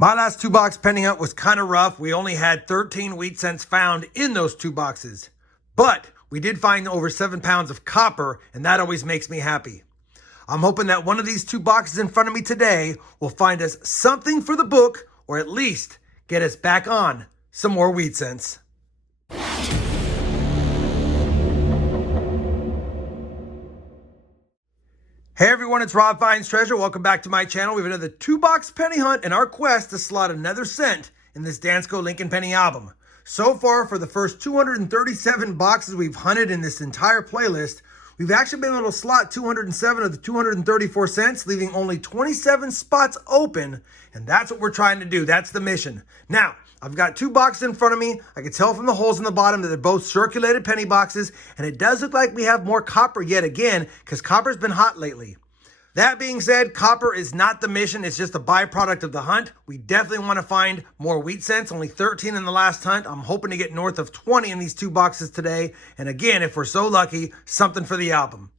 My last 2-box penny hunt was kind of rough. We only had 13 wheat cents found in those 2 boxes. But we did find over 7 pounds of copper, and that always makes me happy. I'm hoping that one of these 2 boxes in front of me today will find us something for the book, or at least get us back on some more wheat cents. Hey everyone, it's RobFindsTreasure. Welcome back to my channel. We have another 2-box penny hunt in our quest to slot another cent in this Dansco Lincoln Penny album. So far, for the first 237 boxes we've hunted in this entire playlist, we've actually been able to slot 207 of the 234 cents, leaving only 27 spots open, and that's what we're trying to do. That's the mission. Now, I've got 2 boxes in front of me. I can tell from the holes in the bottom that they're both circulated penny boxes, and it does look like we have more copper yet again, because copper's been hot lately. That being said, copper is not the mission. It's just a byproduct of the hunt. We definitely want to find more wheat cents. Only 13 in the last hunt. I'm hoping to get north of 20 in these 2 boxes today. And again, if we're so lucky, something for the album.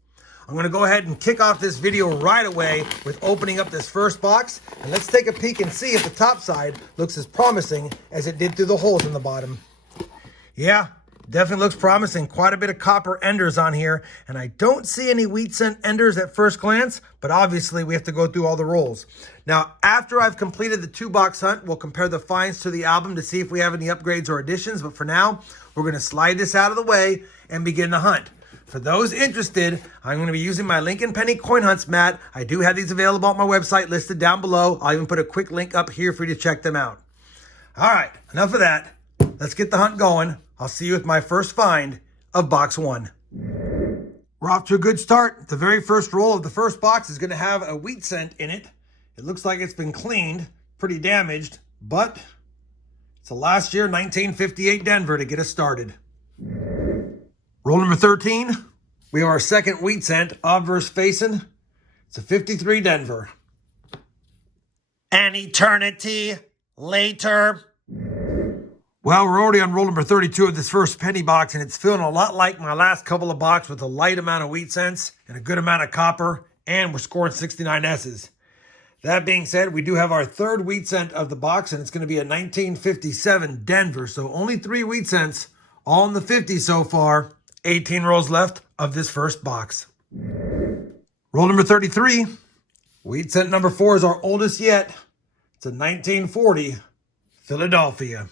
I'm going to go ahead and kick off this video right away with opening up this first box. And let's take a peek and see if the top side looks as promising as it did through the holes in the bottom. Yeah, definitely looks promising. Quite a bit of copper enders on here. And I don't see any wheat cent enders at first glance, but obviously we have to go through all the rolls. Now, after I've completed the 2-box hunt, we'll compare the finds to the album to see if we have any upgrades or additions. But for now, we're going to slide this out of the way and begin the hunt. For those interested, I'm going to be using my Lincoln Penny Coin Hunts mat. I do have these available on my website listed down below. I'll even put a quick link up here for you to check them out. All right, enough of that. Let's get the hunt going. I'll see you with my first find of box 1. We're off to a good start. The very first roll of the first box is going to have a wheat cent in it. It looks like it's been cleaned, pretty damaged, but it's a last year 1958 Denver to get us started. Roll number 13. We have our second wheat cent, obverse facing. It's a 53 Denver. An eternity later. Well, we're already on roll number 32 of this first penny box, and it's feeling a lot like my last couple of boxes with a light amount of wheat cents and a good amount of copper, and we're scoring 69 S's. That being said, we do have our third wheat cent of the box, and it's going to be a 1957 Denver, so only 3 wheat cents, all in the 50s so far. 18 rolls left of this first box. Roll number 33. Wheat cent number 4 is our oldest yet. It's a 1940 Philadelphia.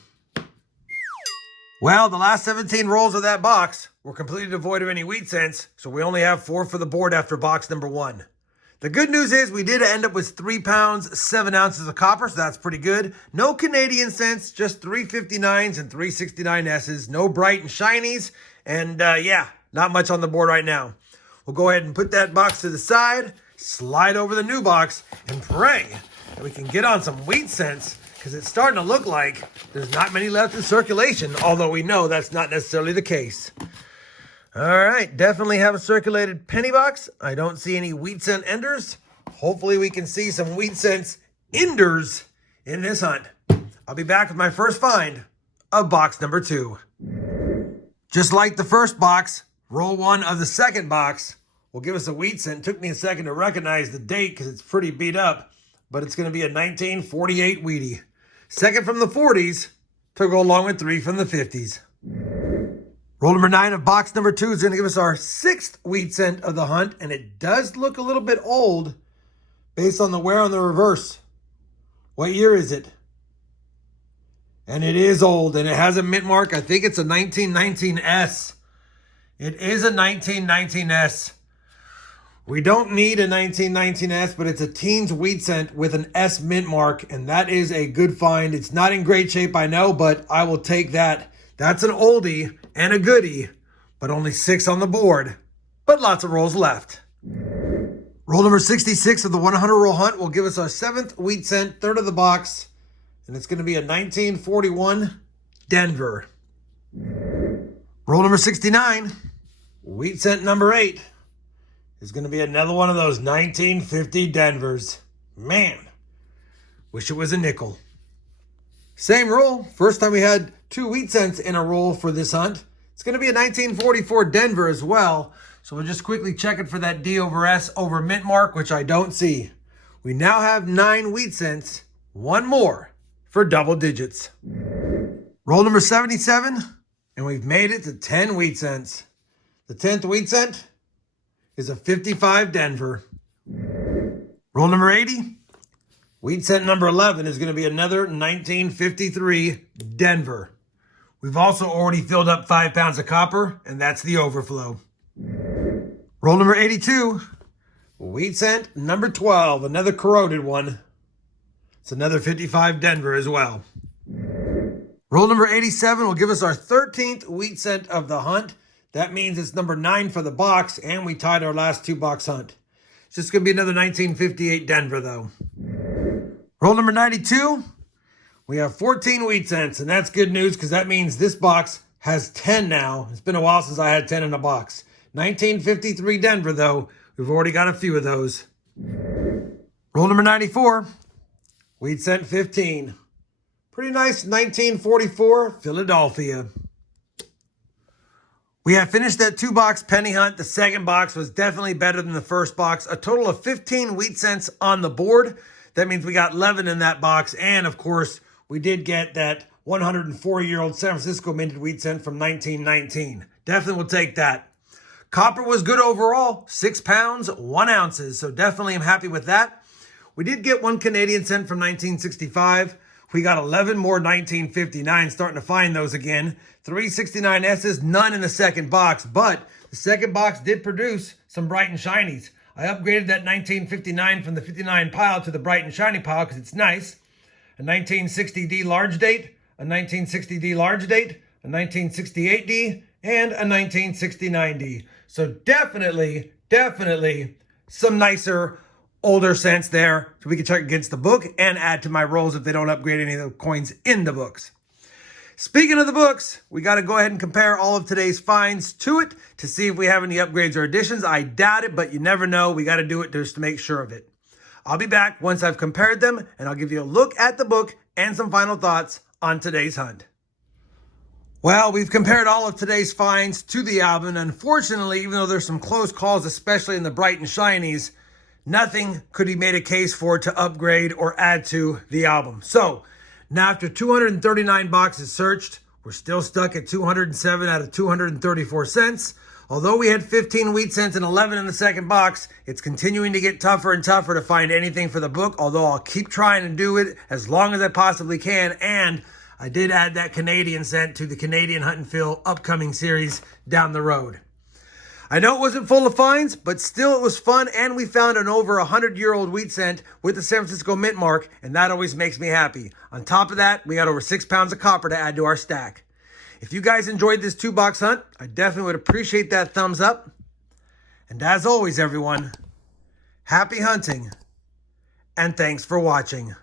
Well, the last 17 rolls of that box were completely devoid of any wheat cents, so we only have 4 for the board after box number 1. The good news is we did end up with 3 pounds, 7 ounces of copper, so that's pretty good. No Canadian cents, just 359s and 369 S's. No bright and shinies, and yeah, not much on the board right now. We'll go ahead and put that box to the side, slide over the new box, and pray that we can get on some wheat cents, because it's starting to look like there's not many left in circulation, although we know that's not necessarily the case. All right, definitely have a circulated penny box. I don't see any wheat cent enders. Hopefully we can see some wheat cents enders in this hunt. I'll be back with my first find of box number 2. Just like the first box, roll 1 of the second box will give us a wheat cent. It took me a second to recognize the date because it's pretty beat up, but it's going to be a 1948 Wheatie. Second from the 40s to go along with 3 from the 50s. Roll number 9 of box number 2 is going to give us our 6th wheat cent of the hunt, and it does look a little bit old based on the wear on the reverse. What year is it? And it is old, and it has a mint mark. I think it's a 1919S. It is a 1919S. We don't need a 1919S, but it's a teens wheat cent with an S mint mark, and that is a good find. It's not in great shape, I know, but I will take that. That's an oldie and a goodie, but only 6 on the board, but lots of rolls left. Roll number 66 of the 100 roll hunt will give us our 7th wheat cent, third of the box, and it's going to be a 1941 Denver. Roll number 69, wheat cent number 8, is going to be another one of those 1950 Denvers. Man, wish it was a nickel. Same roll. First time we had 2 wheat cents in a roll for this hunt. It's going to be a 1944 Denver as well. So we'll just quickly check it for that D over S over mint mark, which I don't see. We now have 9 wheat cents. One more for double digits. Roll number 77, and we've made it to 10 wheat cents. The 10th wheat cent is a 55 Denver. Roll number 80. Wheat cent number 11 is going to be another 1953 Denver. We've also already filled up 5 pounds of copper, and that's the overflow. Roll number 82. Wheat cent number 12, another corroded one. It's another 55 Denver as well. Roll number 87 will give us our 13th wheat cent of the hunt. That means it's number 9 for the box, and we tied our last 2-box hunt. It's just going to be another 1958 Denver, though. Roll number 92, we have 14 wheat cents, and that's good news because that means this box has 10 now. It's been a while since I had 10 in a box. 1953 Denver, though. We've already got a few of those. Roll number 94, wheat cent 15. Pretty nice 1944 Philadelphia. We have finished that 2-box penny hunt. The second box was definitely better than the first box. A total of 15 wheat cents on the board. That means we got 11 in that box. And, of course, we did get that 104-year-old San Francisco minted wheat cent from 1919. Definitely will take that. Copper was good overall. 6 pounds, 1 ounces. So definitely I'm happy with that. We did get 1 Canadian cent from 1965. We got 11 more 1959, starting to find those again. 3 69S's, none in the second box. But the second box did produce some bright and shinies. I upgraded that 1959 from the 59 pile to the bright and shiny pile because it's nice. A 1960D large date, a 1960D large date, a 1968D, and a 1969D. So definitely some nicer older cents there. So we can check against the book and add to my rolls if they don't upgrade any of the coins in the books. Speaking of the books, we got to go ahead and compare all of today's finds to it to see if we have any upgrades or additions. I doubt it, but you never know. We got to do it just to make sure of it. I'll be back once I've compared them, and I'll give you a look at the book and some final thoughts on today's hunt. Well, we've compared all of today's finds to the album. Unfortunately, even though there's some close calls, especially in the bright and shinies, nothing could be made a case for to upgrade or add to the album. So now after 239 boxes searched, we're still stuck at 207 out of 234 cents. Although we had 15 wheat cents and 11 in the second box, it's continuing to get tougher and tougher to find anything for the book, although I'll keep trying to do it as long as I possibly can. And I did add that Canadian cent to the Canadian Hunt and Fill upcoming series down the road. I know it wasn't full of finds, but still it was fun, and we found an over 100-year-old wheat cent with the San Francisco mint mark, and that always makes me happy. On top of that, we got over 6 pounds of copper to add to our stack. If you guys enjoyed this 2-box hunt, I definitely would appreciate that thumbs up. And as always, everyone, happy hunting, and thanks for watching.